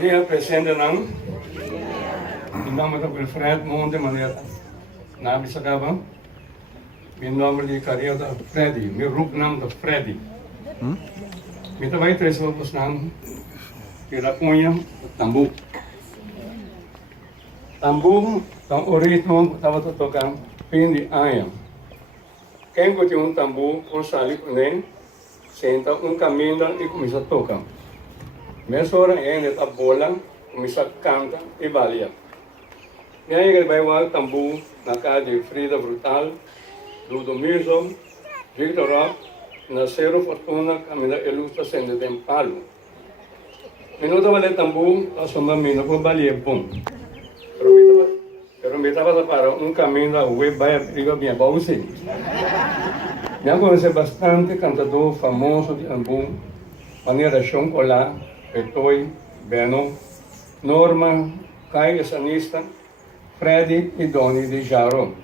Maria presente nang em nome do Wilfred Monte Maria nabi sakaba em nome de carinho da Freddy meu roepnaam da Freddy me também três outros naam kira punha tambu tambu tão o ritmo estava tocando fim de ano quem curte tambu por salir com ele senta caminho e começa a tocar. Nessa hora ainda a bola começa a cantar e balia. E aí ele vai o tambu na casa de Frida Brutal, Ludo Mirzo, Victor Rock, Nasero Fortuna, Camila Elusta Sende de Palo. Minuto vale tambu, a sua mina por balia bom. Pero me estava para caminho da web vai abrir minha bolsa. Me conhece bastante cantador famoso de Ambu, maneira Choncolá, Etoy, Beno, Norma, Caio Sanista, Freddy e Doni de Jaro.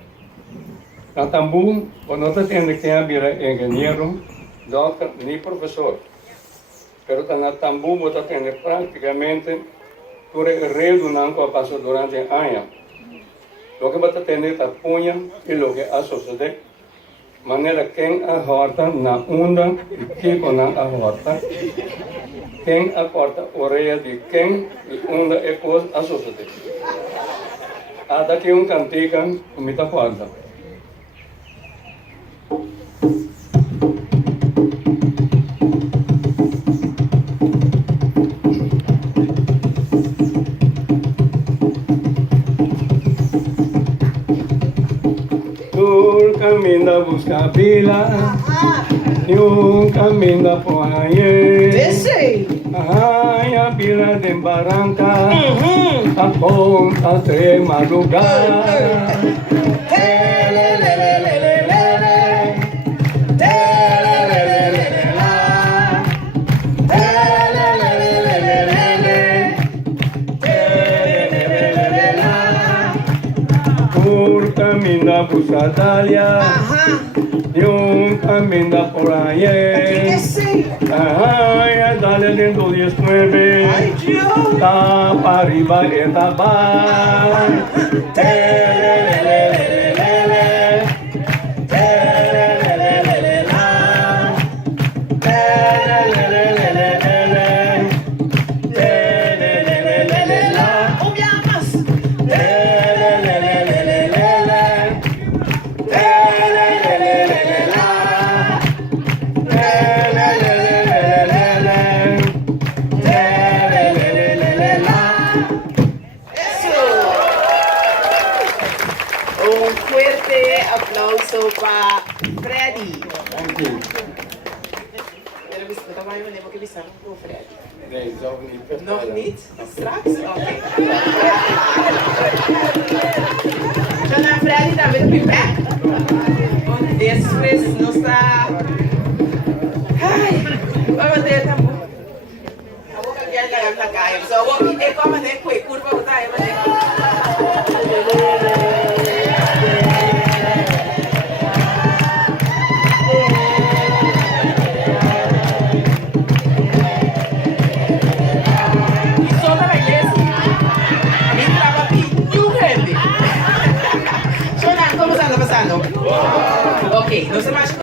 Na Tambu, quando você tem que ser engenheiro, doctor, nem professor. Pero na Tambu, você tem praticamente por redo não passou durante anos. Lo que você tem que punha e lo que associado maneira quem a horta na onda e tipo na a horta quem a corta orelha de quem e onda é coisa associada. Há daqui cantica comida forte. Caminda busca pila, caminda por aí. Ai, a pila de barranca, a ponta de madrugada. Caminda busca Dalia, caminda por aí. Ai, Dalia de 19, tá para arriba e tá baixo. Aplauso para Freddy. Thank you. Wanneer we samen voor Freddy? Nee, zo niet. Nog niet? Straks? Oké. So now Freddy, dan will be back. Und después no está... Ay, vamos a tener tambo. Vamos a cambiar la calle. So, vamos a ir con más de curva.